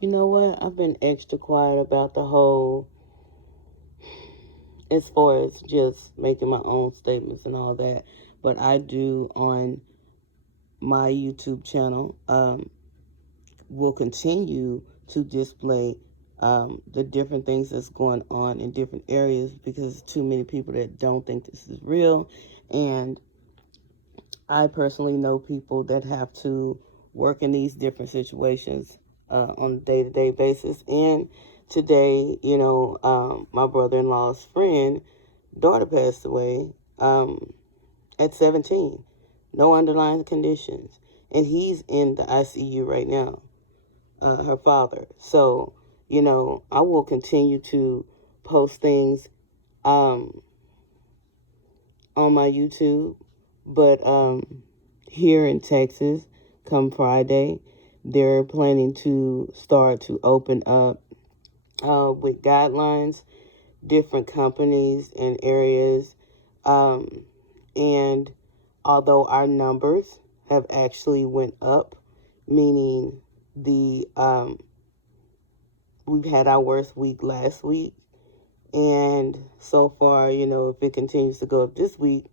You know what? I've been extra quiet about the whole, as far as just making my own statements and all that. But I do on my YouTube channel, will continue to display the different things that's going on in different areas because too many people that don't think this is real. And I personally know people that have to work in these different situations on a day-to-day basis. And today, my brother-in-law's friend daughter passed away at 17, no underlying conditions, and he's in the ICU right now. Her father. So, I will continue to post things um, on my YouTube, but here in Texas, come Friday, they're planning to start to open up with guidelines, different companies and areas. Um, and although our numbers have actually went up, meaning the we've had our worst week last week, and so far, if it continues to go up this week,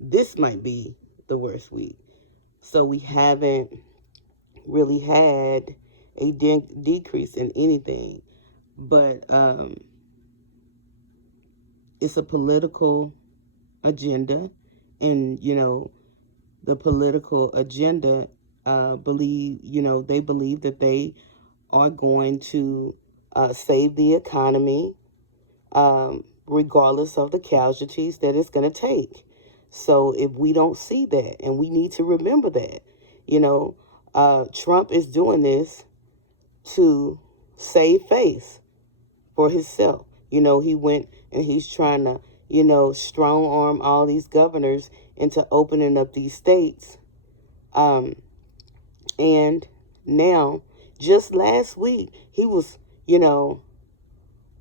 this might be the worst week. So we haven't really had a decrease in anything, but it's a political agenda, and the political agenda they believe that they are going to save the economy, regardless of the casualties that it's going to take. So if we don't see that, and we need to remember that, you know, Trump is doing this to save face for himself. He went and he's trying to, strong arm all these governors into opening up these states. Um, and now, just last week, he was,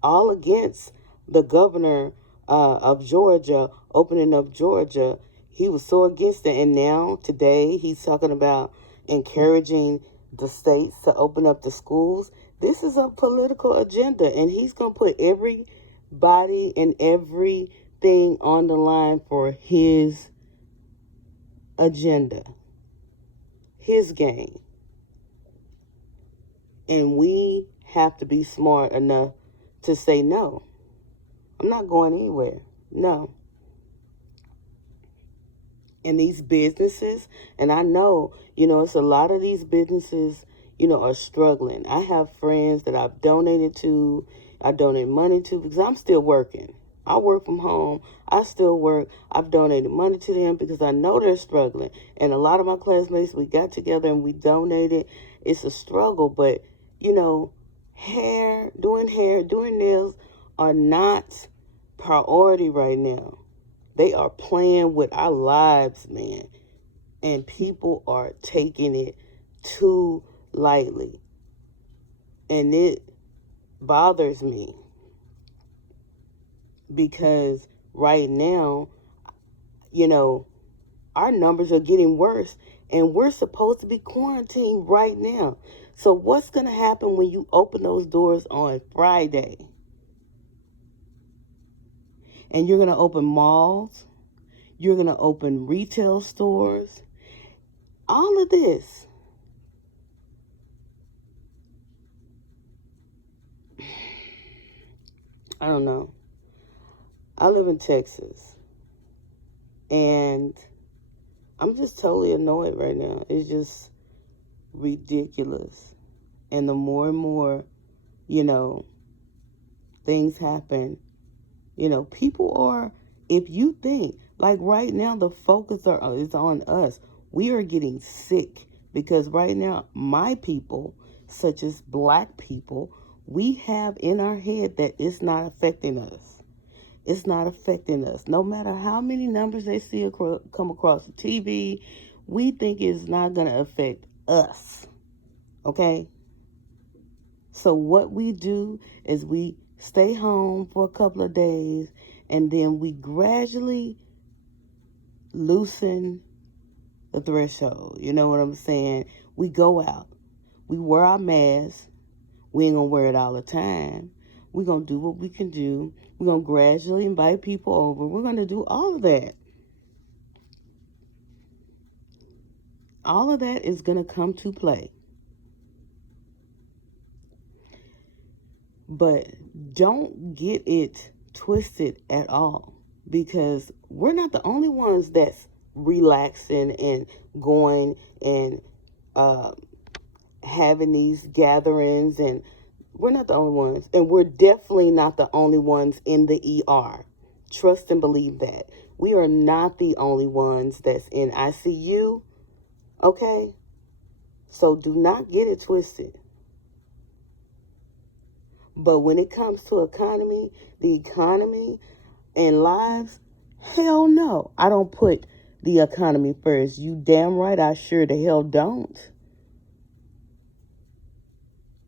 all against the governor of Georgia, opening up Georgia. He was so against it. And now, today, he's talking about encouraging the states to open up the schools. This is a political agenda, and he's going to put everybody and everything on the line for his agenda, his game. And we have to be smart enough to say no. I'm not going anywhere. No. And these businesses, and I know, it's a lot of these businesses, are struggling. I have friends that I've donated to, I donate money to because I'm still working. I work from home. I still work. I've donated money to them because I know they're struggling. And a lot of my classmates, we got together and we donated. It's a struggle, but, hair, doing nails are not priority right now. They are playing with our lives, man. And people are taking it too lightly. And it bothers me because right now, our numbers are getting worse and we're supposed to be quarantined right now. So what's going to happen when you open those doors on Friday? And you're going to open malls, you're going to open retail stores, all of this. I don't know. I live in Texas, and I'm just totally annoyed right now. It's just ridiculous. And the more and more, you know, things happen, people are, if you think, like right now, the focus is on us. We are getting sick because right now, my people, such as black people, we have in our head that it's not affecting us. It's not affecting us. No matter how many numbers they see come across the TV, we think it's not going to affect us. Okay? So what we do is we stay home for a couple of days and then we gradually loosen the threshold. You know what I'm saying? We go out. We wear our masks. We ain't going to wear it all the time. We're going to do what we can do. We're going to gradually invite people over. We're going to do all of that. All of that is going to come to play. But don't get it twisted at all, because we're not the only ones that's relaxing and going and having these gatherings, and we're not the only ones, and we're definitely not the only ones in the ER. Trust and believe that. We are not the only ones that's in ICU, okay? So do not get it twisted. But when it comes to the economy and lives, hell no. I don't put the economy first. You damn right I sure the hell don't.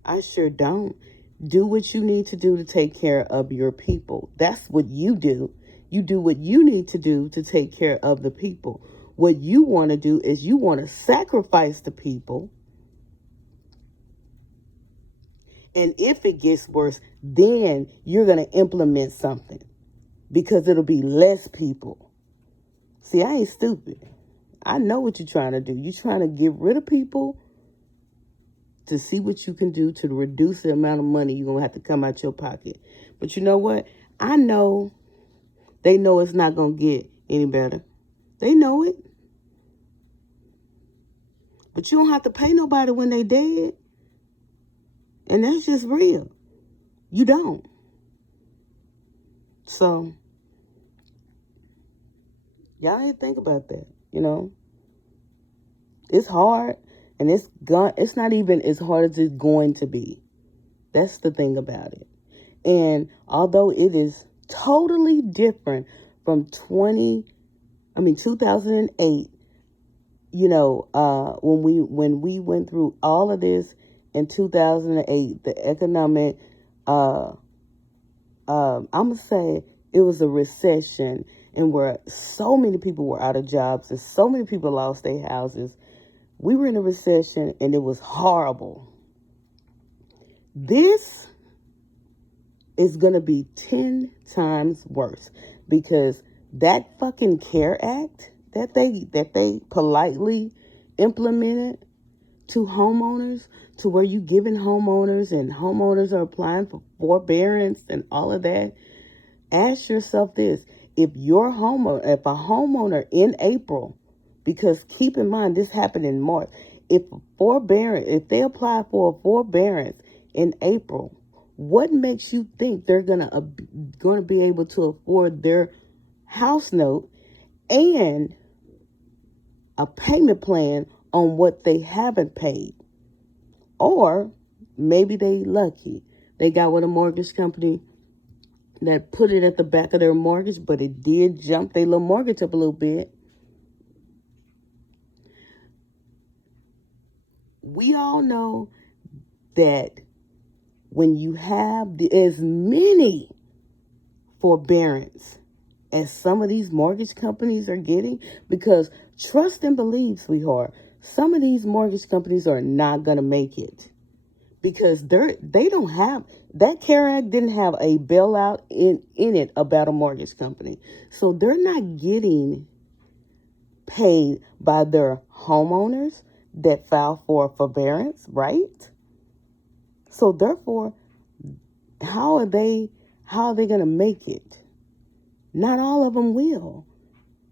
I sure don't. Do what you need to do to take care of your people. That's what you do. You do what you need to do to take care of the people. What you want to do is you want to sacrifice the people. And if it gets worse, then you're going to implement something, because it'll be less people. See, I ain't stupid. I know what you're trying to do. You're trying to get rid of people to see what you can do to reduce the amount of money you're going to have to come out your pocket. But you know what? I know they know it's not going to get any better. They know it. But you don't have to pay nobody when they dead. And that's just real. You don't. So, y'all need to think about that, you know. It's hard, and it's not even as hard as it's going to be. That's the thing about it. And although it is totally different from 2008, you know, when we went through all of this in 2008, the economic, I'm going to say it was a recession, and where so many people were out of jobs and so many people lost their houses. We were in a recession, and it was horrible. This is going to be 10 times worse, because that fucking CARE Act that they politely implemented to homeowners, to where you giving homeowners, and homeowners are applying for forbearance and all of that. Ask yourself this: if a homeowner in April, because keep in mind this happened in March, if they apply for a forbearance in April, what makes you think they're gonna be able to afford their house note and a payment plan on what they haven't paid? Or maybe they lucky. They got with a mortgage company that put it at the back of their mortgage, but it did jump their little mortgage up a little bit. We all know that when you have as many forbearance as some of these mortgage companies are getting, because trust and believe, sweetheart, some of these mortgage companies are not going to make it, because they don't have, that CARE Act didn't have a bailout in it about a mortgage company. So they're not getting paid by their homeowners that file for forbearance, right? So therefore, how are they going to make it? Not all of them will.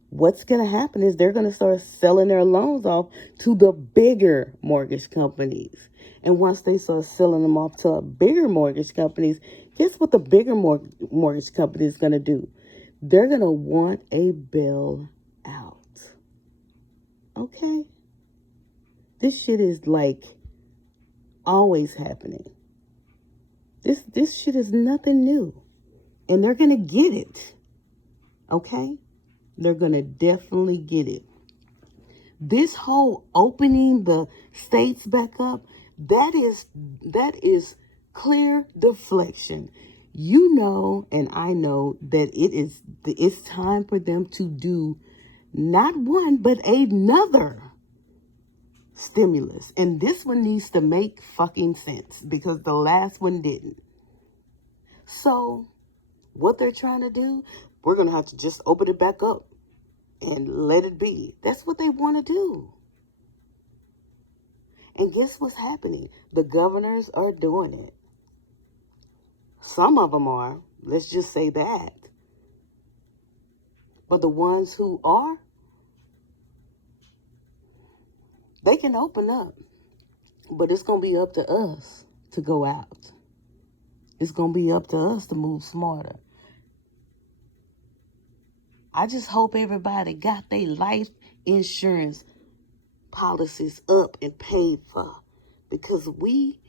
What's going to happen is they're going to start selling their loans off to the bigger mortgage companies. And once they start selling them off to bigger mortgage companies, guess what the bigger mortgage company is going to do? They're going to want a bailout. Okay? This shit is like always happening. This shit is nothing new. And they're going to get it. Okay? They're going to definitely get it. This whole opening the states back up, that is clear deflection. You know, and I know that it's time for them to do not one, but another stimulus. And this one needs to make fucking sense because the last one didn't. So what they're trying to do, we're going to have to just open it back up and let it be. That's what they want to do. And guess what's happening? The governors are doing it. Some of them are. Let's just say that. But the ones who are, they can open up. But it's going to be up to us to go out. It's going to be up to us to move smarter. I just hope everybody got their life insurance policies up and paid for. Because we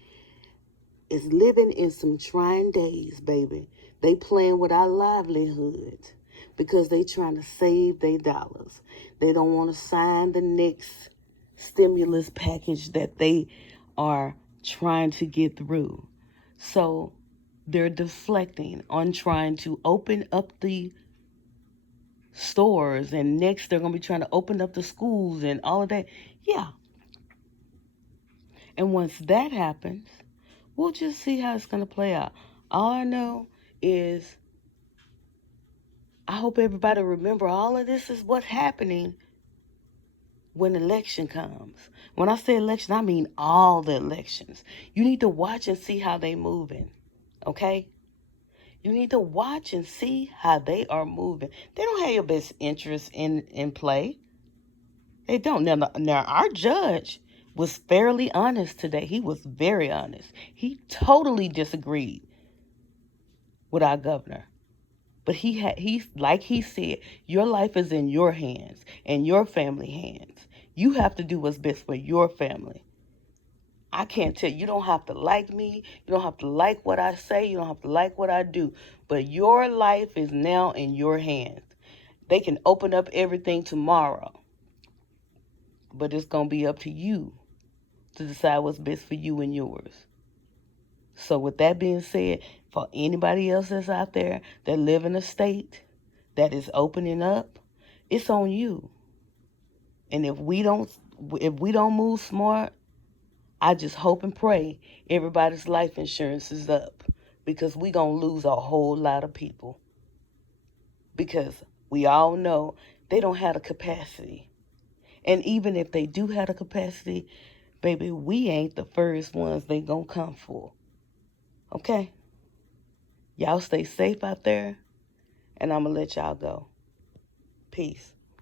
is living in some trying days, baby. They playing with our livelihood because they trying to save their dollars. They don't want to sign the next stimulus package that they are trying to get through. So they're deflecting on trying to open up the stores, and next they're going to be trying to open up the schools and all of that. Yeah. And once that happens, we'll just see how it's going to play out. All I know is I hope everybody remember all of this is what's happening when election comes. When I say election, I mean all the elections. You need to watch and see how they moving, okay? You need to watch and see how they are moving. They don't have your best interest in play. They don't. Now, our judge was fairly honest today. He was very honest. He totally disagreed with our governor. But he like he said, your life is in your hands and your family hands. You have to do what's best for your family. I can't tell you. You don't have to like me. You don't have to like what I say. You don't have to like what I do. But your life is now in your hands. They can open up everything tomorrow. But it's going to be up to you to decide what's best for you and yours. So with that being said, for anybody else that's out there that live in a state that is opening up, it's on you. And if we don't move smart, I just hope and pray everybody's life insurance is up, because we going to lose a whole lot of people. Because we all know they don't have the capacity. And even if they do have the capacity, baby, we ain't the first ones they going to come for. Okay? Y'all stay safe out there, and I'm going to let y'all go. Peace.